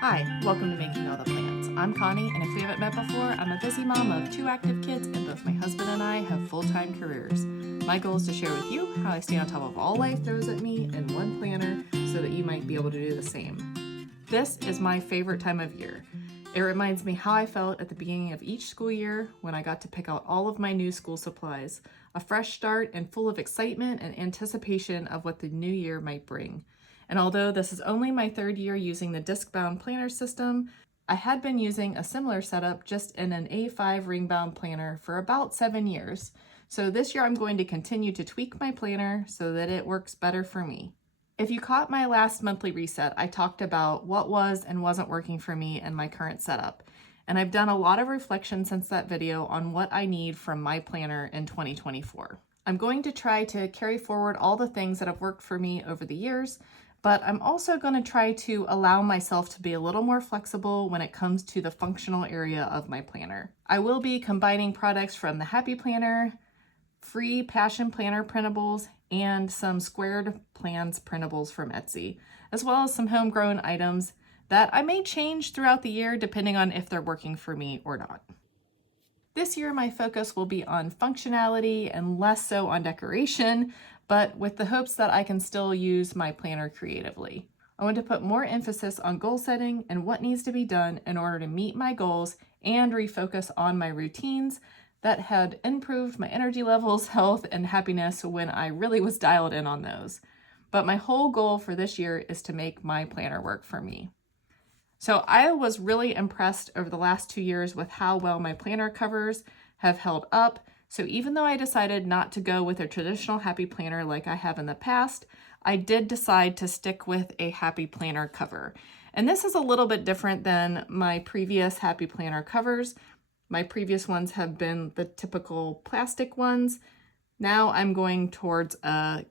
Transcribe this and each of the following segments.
Hi, welcome to Making All the Plans. I'm Connie, and if we haven't met before, I'm a busy mom of 2 active kids, and both my husband and I have full-time careers. My goal is to share with you how I stay on top of all life throws at me in one planner so that you might be able to do the same. This is my favorite time of year. It reminds me how I felt at the beginning of each school year when I got to pick out all of my new school supplies, a fresh start and full of excitement and anticipation of what the new year might bring. And although this is only my 3rd year using the disc-bound planner system, I had been using a similar setup just in an A5 ring-bound planner for about 7 years. So this year I'm going to continue to tweak my planner so that it works better for me. If you caught my last monthly reset, I talked about what was and wasn't working for me in my current setup. And I've done a lot of reflection since that video on what I need from my planner in 2024. I'm going to try to carry forward all the things that have worked for me over the years, but I'm also going to try to allow myself to be a little more flexible when it comes to the functional area of my planner. I will be combining products from the Happy Planner, free Passion Planner printables, and some Squared Plans printables from Etsy, as well as some homegrown items that I may change throughout the year depending on if they're working for me or not. This year, my focus will be on functionality and less so on decoration, but with the hopes that I can still use my planner creatively. I want to put more emphasis on goal setting and what needs to be done in order to meet my goals and refocus on my routines that had improved my energy levels, health, and happiness when I really was dialed in on those. But my whole goal for this year is to make my planner work for me. So I was really impressed over the last 2 years with how well my planner covers have held up. So even though I decided not to go with a traditional Happy Planner like I have in the past, I did decide to stick with a Happy Planner cover. And this is a little bit different than my previous Happy Planner covers. My previous ones have been the typical plastic ones. Now I'm going towards I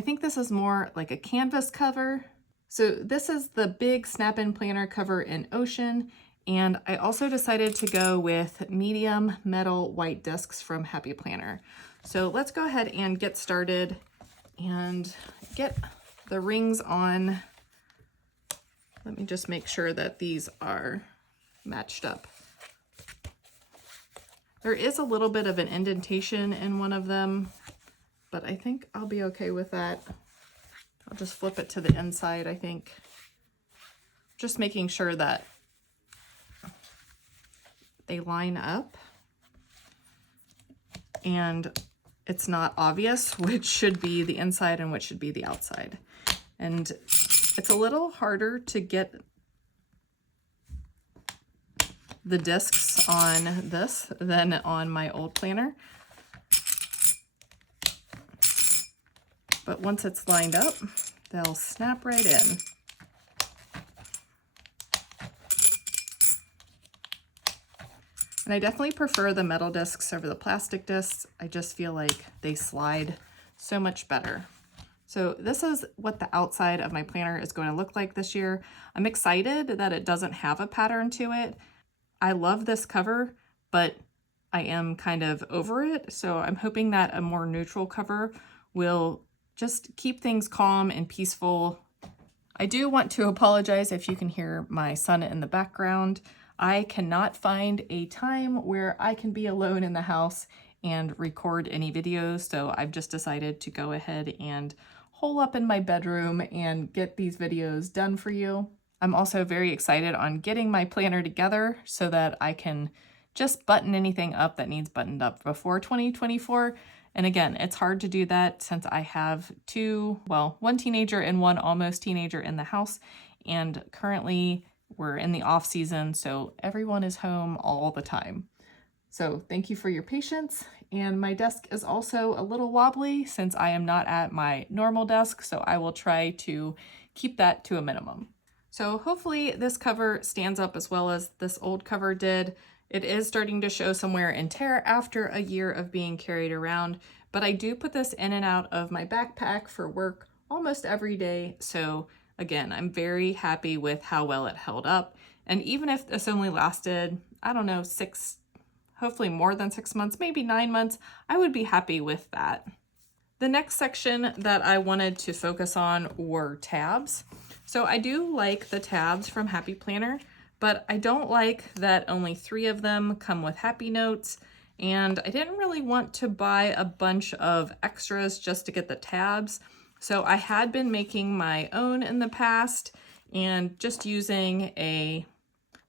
think this is more like a canvas cover. So this is the big Snap-in Planner cover in Ocean, and I also decided to go with medium metal white discs from Happy Planner. So let's go ahead and get started and get the rings on. Let me just make sure that these are matched up. There is a little bit of an indentation in one of them, but I think I'll be okay with that. I'll just flip it to the inside, I think. Just making sure that they line up and it's not obvious which should be the inside and which should be the outside. And it's a little harder to get the discs on this than on my old planner. But once it's lined up, they'll snap right in. And I definitely prefer the metal discs over the plastic discs. I just feel like they slide so much better. So this is what the outside of my planner is going to look like this year. I'm excited that it doesn't have a pattern to it. I love this cover, but I am kind of over it. So I'm hoping that a more neutral cover will just keep things calm and peaceful. I do want to apologize if you can hear my son in the background. I cannot find a time where I can be alone in the house and record any videos, so I've just decided to go ahead and hole up in my bedroom and get these videos done for you. I'm also very excited on getting my planner together so that I can just button anything up that needs buttoned up before 2024. And again, it's hard to do that since I have one teenager and one almost teenager in the house. And currently we're in the off season, so everyone is home all the time. So thank you for your patience. And my desk is also a little wobbly since I am not at my normal desk, so I will try to keep that to a minimum. So hopefully this cover stands up as well as this old cover did. It is starting to show some wear and tear after a year of being carried around, but I do put this in and out of my backpack for work almost every day. So again, I'm very happy with how well it held up. And even if this only lasted, I don't know, hopefully more than 6 months, maybe 9 months, I would be happy with that. The next section that I wanted to focus on were tabs. So I do like the tabs from Happy Planner, but I don't like that only 3 of them come with happy notes, and I didn't really want to buy a bunch of extras just to get the tabs. So I had been making my own in the past and just using a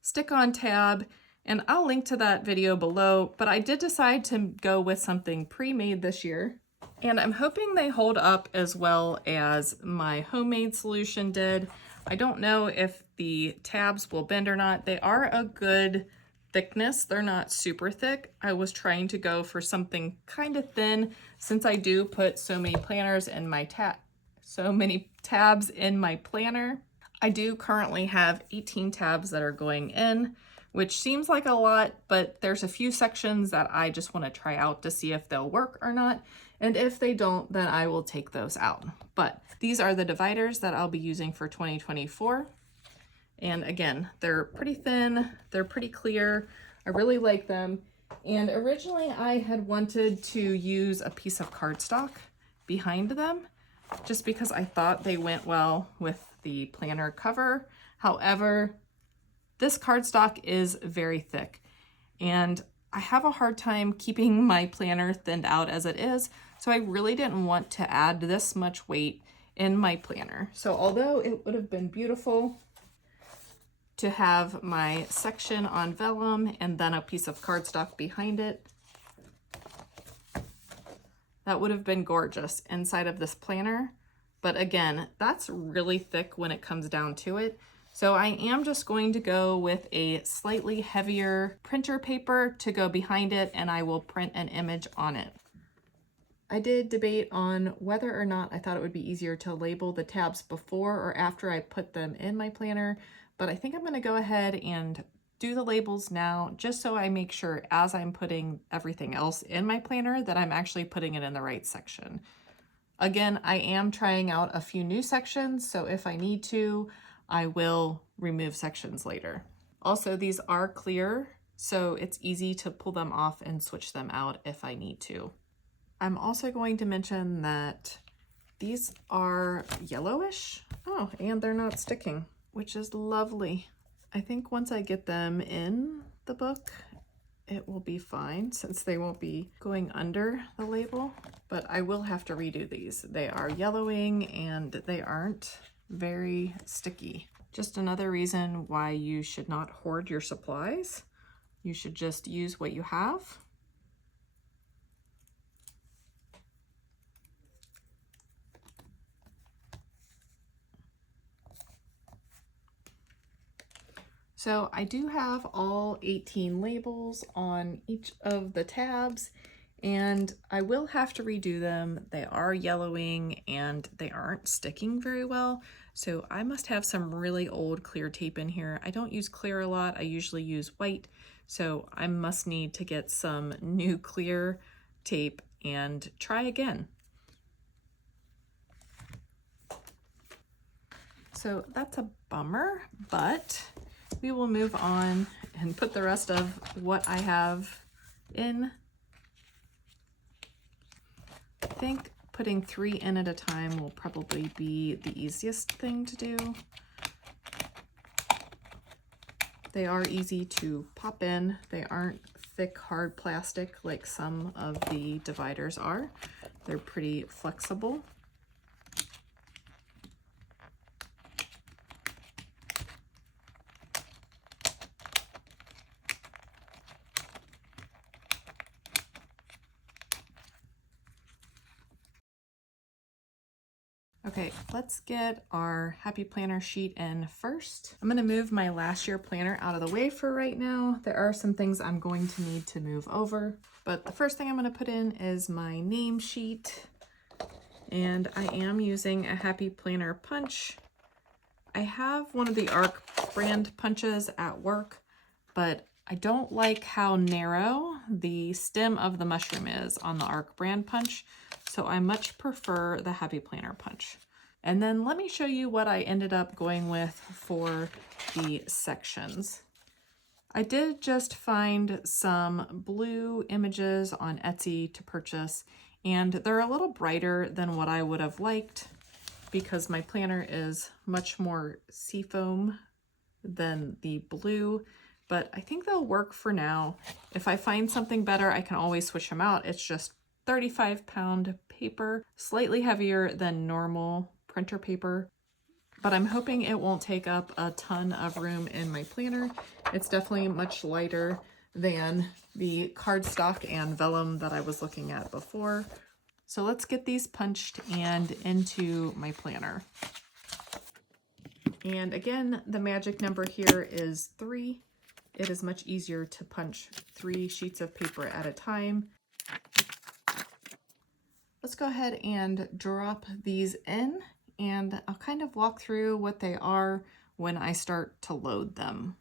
stick-on tab, and I'll link to that video below, but I did decide to go with something pre-made this year. And I'm hoping they hold up as well as my homemade solution did. I don't know if the tabs will bend or not. They are a good thickness. They're not super thick. I was trying to go for something kind of thin since I do put so many tabs in my planner. I do currently have 18 tabs that are going in, which seems like a lot, but there's a few sections that I just want to try out to see if they'll work or not. And if they don't, then I will take those out. But these are the dividers that I'll be using for 2024. And again, they're pretty thin, they're pretty clear. I really like them. And originally I had wanted to use a piece of cardstock behind them, just because I thought they went well with the planner cover. However, this cardstock is very thick, and I have a hard time keeping my planner thinned out as it is, so I really didn't want to add this much weight in my planner. So although it would have been beautiful to have my section on vellum and then a piece of cardstock behind it, that would have been gorgeous inside of this planner. But again, that's really thick when it comes down to it. So I am just going to go with a slightly heavier printer paper to go behind it, and I will print an image on it. I did debate on whether or not I thought it would be easier to label the tabs before or after I put them in my planner, but I think I'm going to go ahead and do the labels now, just so I make sure as I'm putting everything else in my planner that I'm actually putting it in the right section. Again, I am trying out a few new sections, so if I need to, I will remove sections later. Also, these are clear, so it's easy to pull them off and switch them out if I need to. I'm also going to mention that these are yellowish. Oh, and they're not sticking, which is lovely. I think once I get them in the book, it will be fine since they won't be going under the label, but I will have to redo these. They are yellowing and they aren't very sticky. Just another reason why you should not hoard your supplies. You should just use what you have. So I do have all 18 labels on each of the tabs, and I will have to redo them. They are yellowing and they aren't sticking very well. So I must have some really old clear tape in here. I don't use clear a lot. I usually use white. So I must need to get some new clear tape and try again. So that's a bummer, but we will move on and put the rest of what I have in. I think putting 3 in at a time will probably be the easiest thing to do. They are easy to pop in. They aren't thick, hard plastic like some of the dividers are. They're pretty flexible. Okay, let's get our Happy Planner sheet in first. I'm gonna move my last year planner out of the way for right now. There are some things I'm going to need to move over, but the first thing I'm gonna put in is my name sheet. And I am using a Happy Planner punch. I have one of the ARC brand punches at work, but I don't like how narrow the stem of the mushroom is on the ARC brand punch, so I much prefer the Happy Planner punch. And then let me show you what I ended up going with for the sections. I did just find some blue images on Etsy to purchase, and they're a little brighter than what I would have liked. because my planner is much more seafoam than the blue, but I think they'll work for now. If I find something better, I can always switch them out. It's just 35-pound paper, slightly heavier than normal printer paper, but I'm hoping it won't take up a ton of room in my planner. It's definitely much lighter than the cardstock and vellum that I was looking at before. So let's get these punched and into my planner. And again, the magic number here is 3. It is much easier to punch 3 sheets of paper at a time. Let's go ahead and drop these in, and I'll kind of walk through what they are when I start to load them.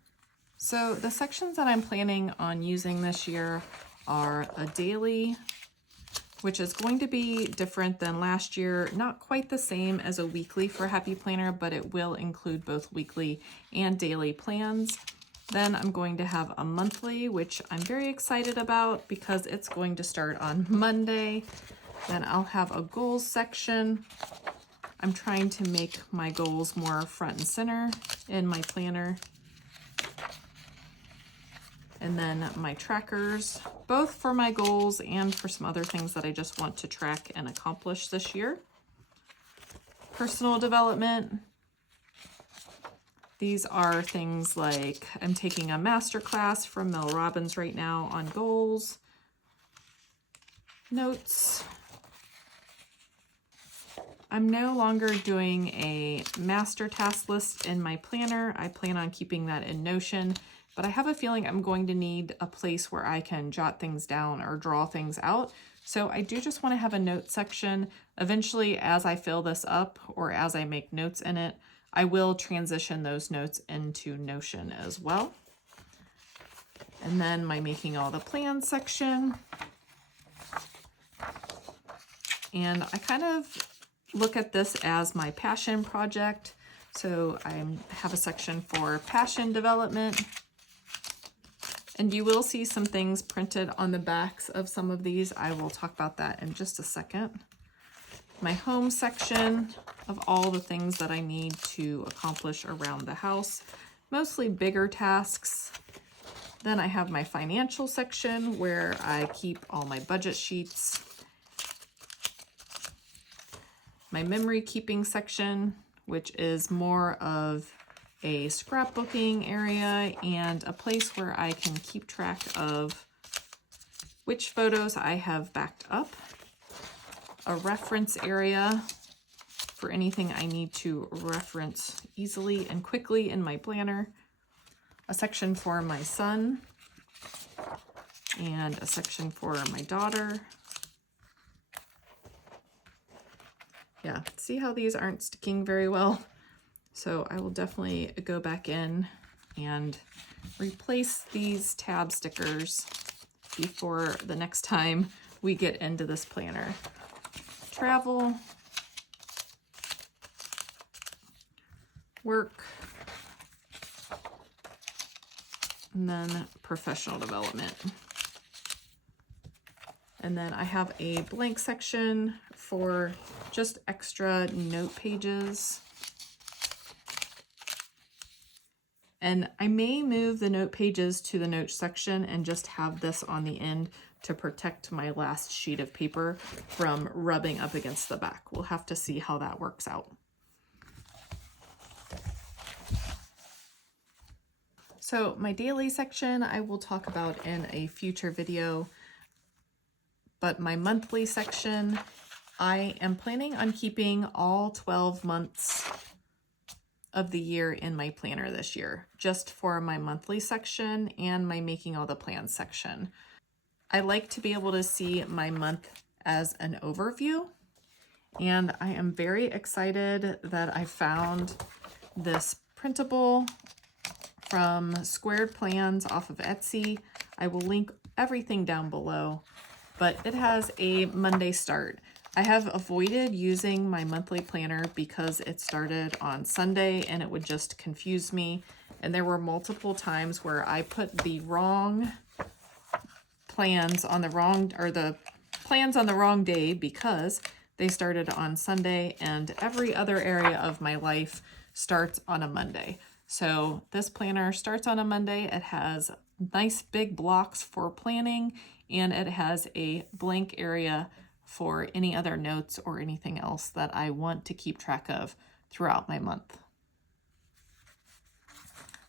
So the sections that I'm planning on using this year are a daily, which is going to be different than last year. Not quite the same as a weekly for Happy Planner, but it will include both weekly and daily plans. Then I'm going to have a monthly, which I'm very excited about because it's going to start on Monday. Then I'll have a goals section. I'm trying to make my goals more front and center in my planner. And then my trackers, both for my goals and for some other things that I just want to track and accomplish this year. Personal development. These are things like I'm taking a master class from Mel Robbins right now on goals. Notes. I'm no longer doing a master task list in my planner. I plan on keeping that in Notion, but I have a feeling I'm going to need a place where I can jot things down or draw things out. So I do just want to have a note section. Eventually, as I fill this up or as I make notes in it, I will transition those notes into Notion as well. And then my making all the plans section. And I kind of look at this as my passion project. So I have a section for passion development. And you will see some things printed on the backs of some of these. I will talk about that in just a second. My home section of all the things that I need to accomplish around the house, mostly bigger tasks. Then I have my financial section where I keep all my budget sheets. My memory keeping section, which is more of a scrapbooking area and a place where I can keep track of which photos I have backed up. A reference area for anything I need to reference easily and quickly in my planner. A section for my son and a section for my daughter. Yeah, see how these aren't sticking very well? So I will definitely go back in and replace these tab stickers before the next time we get into this planner. Travel, work, and then professional development. And then I have a blank section for just extra note pages. And I may move the note pages to the note section and just have this on the end to protect my last sheet of paper from rubbing up against the back. We'll have to see how that works out. So my daily section I will talk about in a future video, but my monthly section, I am planning on keeping all 12 months of the year in my planner this year, just for my monthly section and my making all the plans section. I like to be able to see my month as an overview, and I am very excited that I found this printable from Squared Plans off of Etsy. I will link everything down below, but it has a Monday start. I have avoided using my monthly planner because it started on Sunday and it would just confuse me. And there were multiple times where I put the wrong plans on the wrong, or the plans on the wrong day because They started on Sunday, and every other area of my life starts on a Monday. So this planner starts on a Monday. It has nice big blocks for planning, and it has a blank area for any other notes or anything else that I want to keep track of throughout my month.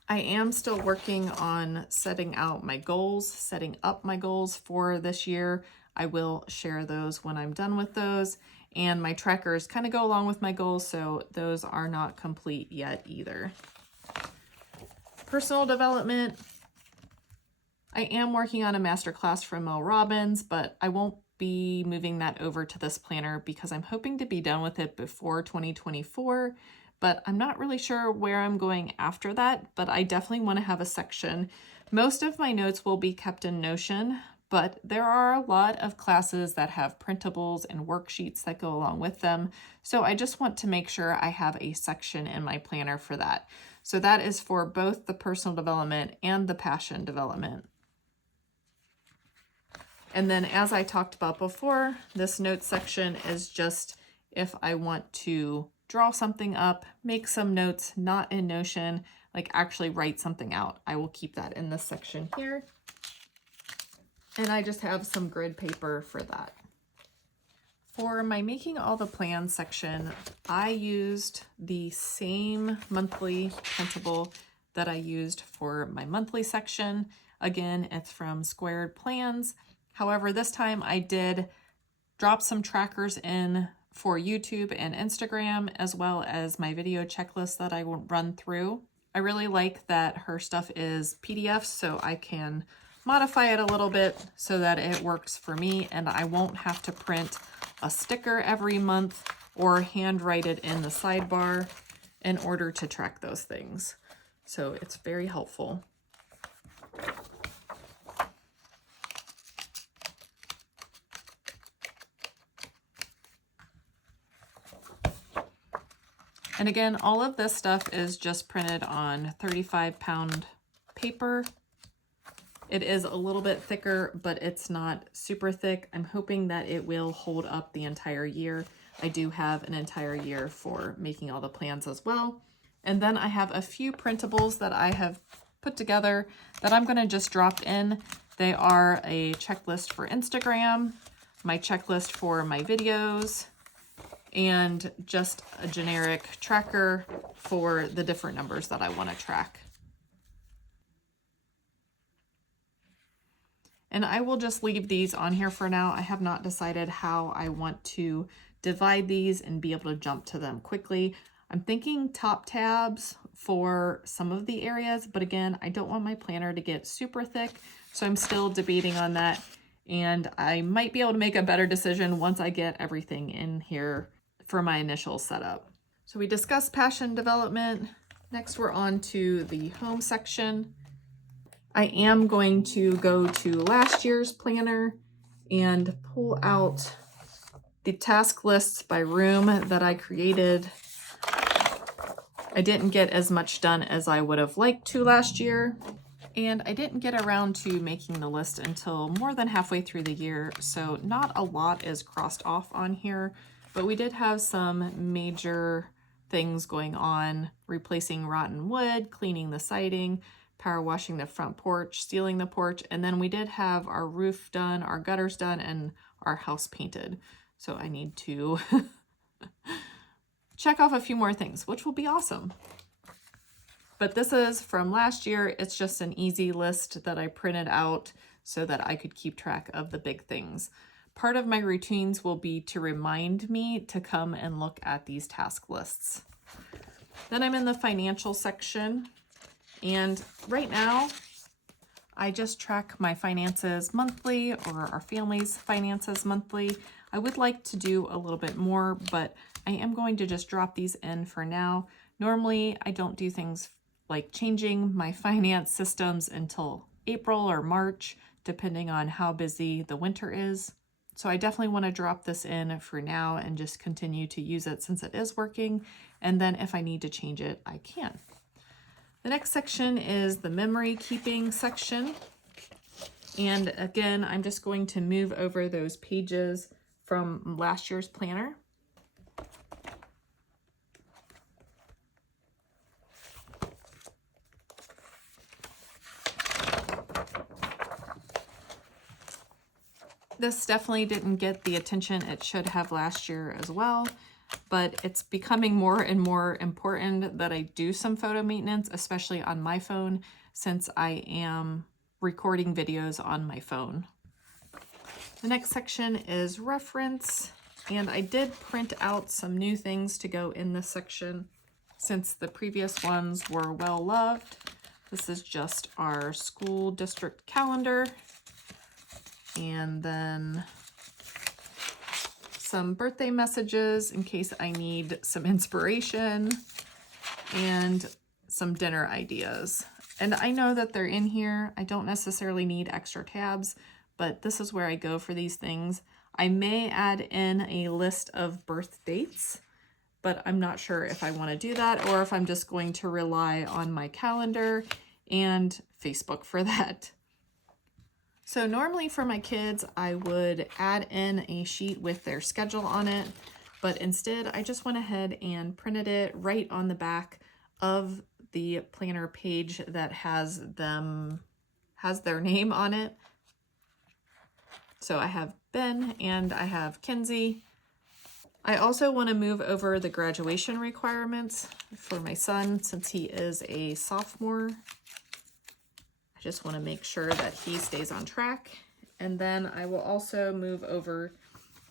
I am still working on setting out my goals, setting up my goals for this year. I will share those when I'm done with those. And my trackers kind of go along with my goals, so those are not complete yet either. Personal development. I am working on a masterclass from Mel Robbins, but I won't be moving that over to this planner because I'm hoping to be done with it before 2024, but I'm not really sure where I'm going after that, but I definitely want to have a section. Most of my notes will be kept in Notion, but there are a lot of classes that have printables and worksheets that go along with them. So I just want to make sure I have a section in my planner for that. So that is for both the personal development and the passion development. And then as I talked about before, this notes section is just if I want to draw something up, make some notes, not in Notion, like actually write something out. I will keep that in this section here. And I just have some grid paper for that. For my making all the plans section, I used the same monthly printable that I used for my monthly section. Again, it's from Squared Plans. However, this time I did drop some trackers in for YouTube and Instagram, as well as my video checklist that I will run through. I really like that her stuff is PDFs, so I can modify it a little bit so that it works for me and I won't have to print a sticker every month or handwrite it in the sidebar in order to track those things. So it's very helpful. And again, all of this stuff is just printed on 35-pound paper. It is a little bit thicker, but it's not super thick. I'm hoping that it will hold up the entire year. I do have an entire year for making all the plans as well. And then I have a few printables that I have put together that I'm gonna just drop in. They are a checklist for Instagram, my checklist for my videos, and just a generic tracker for the different numbers that I want to track. And I will just leave these on here for now. I have not decided how I want to divide these and be able to jump to them quickly. I'm thinking top tabs for some of the areas, but again, I don't want my planner to get super thick, so I'm still debating on that. And I might be able to make a better decision once I get everything in here for my initial setup. So we discussed passion development. Next, we're on to the home section. I am going to go to last year's planner and pull out the task lists by room that I created. I didn't get as much done as I would have liked to last year, and I didn't get around to making the list until more than halfway through the year, so not a lot is crossed off on here, but we did have some major things going on: replacing rotten wood, cleaning the siding, power washing the front porch, sealing the porch, and then we did have our roof done, our gutters done, and our house painted. So I need to check off a few more things, which will be awesome. But this is from last year. It's just an easy list that I printed out so that I could keep track of the big things. Part of my routines will be to remind me to come and look at these task lists. Then I'm in the financial section. And right now, I just track my finances monthly, or our family's finances monthly. I would like to do a little bit more, but I am going to just drop these in for now. Normally, I don't do things like changing my finance systems until April or March, depending on how busy the winter is. So I definitely want to drop this in for now and just continue to use it since it is working. And then if I need to change it, I can. The next section is the memory keeping section. And again, I'm just going to move over those pages from last year's planner. This definitely didn't get the attention it should have last year as well, but it's becoming more and more important that I do some photo maintenance, especially on my phone, since I am recording videos on my phone. The next section is reference, and I did print out some new things to go in this section since the previous ones were well loved. This is just our school district calendar, and then some birthday messages in case I need some inspiration, and some dinner ideas. And I know that they're in here. I don't necessarily need extra tabs, but this is where I go for these things. I may add in a list of birth dates, but I'm not sure if I want to do that or if I'm just going to rely on my calendar and Facebook for that. So normally for my kids, I would add in a sheet with their schedule on it, but instead I just went ahead and printed it right on the back of the planner page that has their name on it. So I have Ben and I have Kinsey. I also want to move over the graduation requirements for my son since he is a sophomore. I just want to make sure that he stays on track. And then I will also move over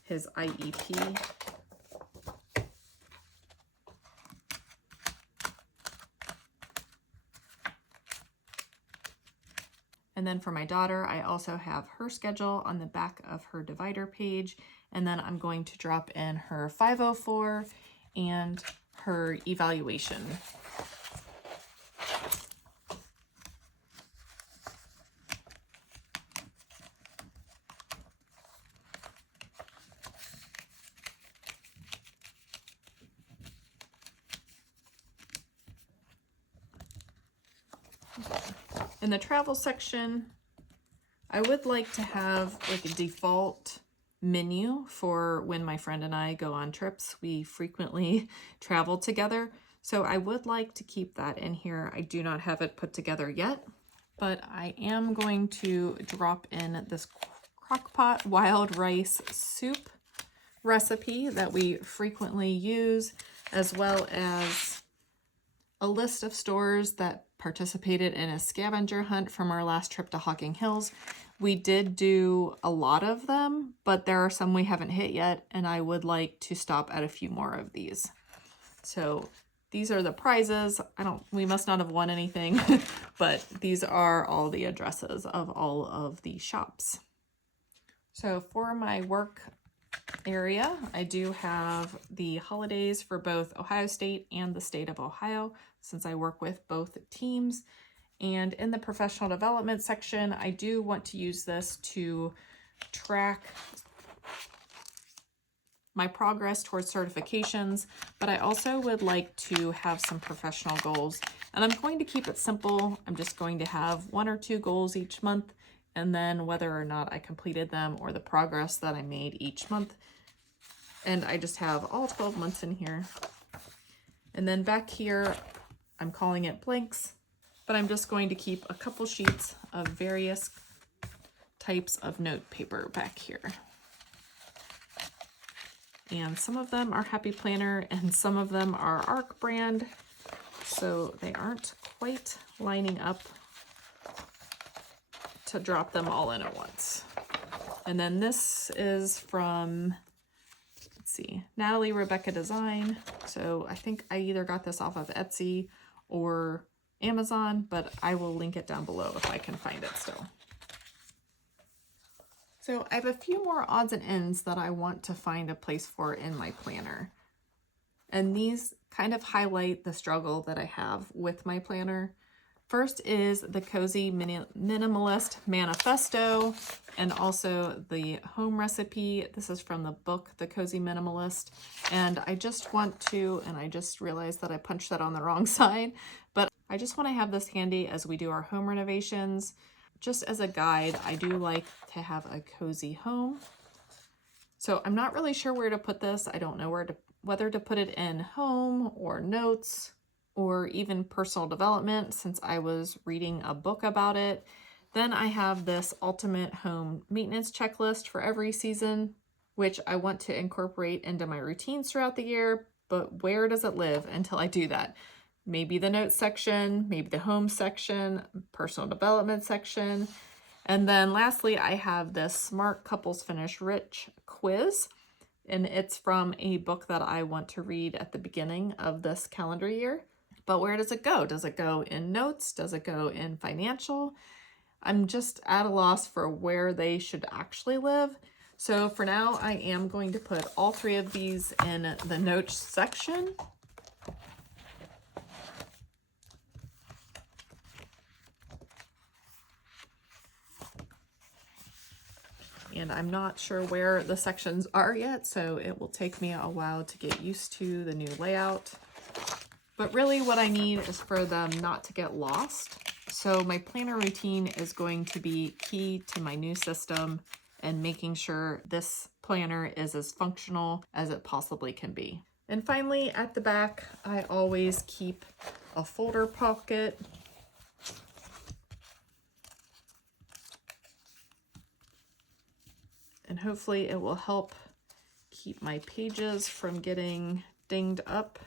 his IEP. And then for my daughter, I also have her schedule on the back of her divider page. And then I'm going to drop in her 504 and her evaluation. In the travel section, I would like to have like a default menu for when my friend and I go on trips. We frequently travel together, so I would like to keep that in here. I do not have it put together yet, but I am going to drop in this crockpot wild rice soup recipe that we frequently use, as well as a list of stores that participated in a scavenger hunt from our last trip to Hocking Hills. We did do a lot of them, but there are some we haven't hit yet, and I would like to stop at a few more of these. So these are the prizes. We must not have won anything, but these are all the addresses of all of the shops. So for my work area, I do have the holidays for both Ohio State and the state of Ohio, since I work with both teams. And in the professional development section, I do want to use this to track my progress towards certifications, but I also would like to have some professional goals. And I'm going to keep it simple. I'm just going to have 1 or 2 goals each month, and then whether or not I completed them or the progress that I made each month. And I just have all 12 months in here. And then back here, I'm calling it blanks, but I'm just going to keep a couple sheets of various types of note paper back here. And some of them are Happy Planner and some of them are ARC brand, so they aren't quite lining up to drop them all in at once. And then this is from, let's see, Natalie Rebecca Design. So I think I either got this off of Etsy or Amazon, but I will link it down below if I can find it still. So I have a few more odds and ends that I want to find a place for in my planner. And these kind of highlight the struggle that I have with my planner. First is the Cozy Minimalist Manifesto, and also the home recipe. This is from the book, The Cozy Minimalist. And I just want to, and I just realized that I punched that on the wrong side, but I just want to have this handy as we do our home renovations. Just as a guide, I do like to have a cozy home. So I'm not really sure where to put this. I don't know whether to put it in home or notes or even personal development, since I was reading a book about it. Then I have this ultimate home maintenance checklist for every season, which I want to incorporate into my routines throughout the year, but where does it live until I do that? Maybe the notes section, maybe the home section, personal development section. And then lastly, I have this Smart Couples Finish Rich quiz, and it's from a book that I want to read at the beginning of this calendar year. But where does it go? Does it go in notes? Does it go in financial? I'm just at a loss for where they should actually live. So for now, I am going to put all three of these in the notes section. And I'm not sure where the sections are yet, so it will take me a while to get used to the new layout. But really what I need is for them not to get lost. So my planner routine is going to be key to my new system and making sure this planner is as functional as it possibly can be. And finally, at the back, I always keep a folder pocket. And hopefully it will help keep my pages from getting dinged up.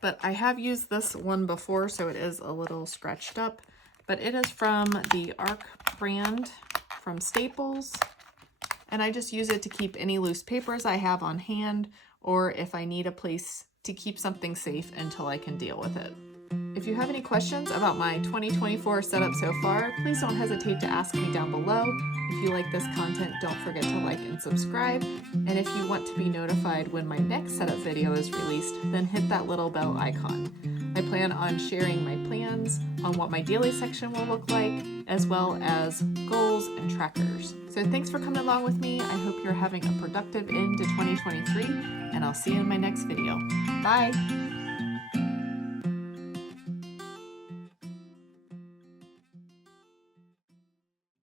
But I have used this one before, so it is a little scratched up. But it is from the ARC brand from Staples. And I just use it to keep any loose papers I have on hand, or if I need a place to keep something safe until I can deal with it. If you have any questions about my 2024 setup so far, please don't hesitate to ask me down below. If you like this content, don't forget to like and subscribe. And if you want to be notified when my next setup video is released, then hit that little bell icon. I plan on sharing my plans on what my daily section will look like, as well as goals and trackers. So thanks for coming along with me. I hope you're having a productive end to 2023, and I'll see you in my next video. Bye!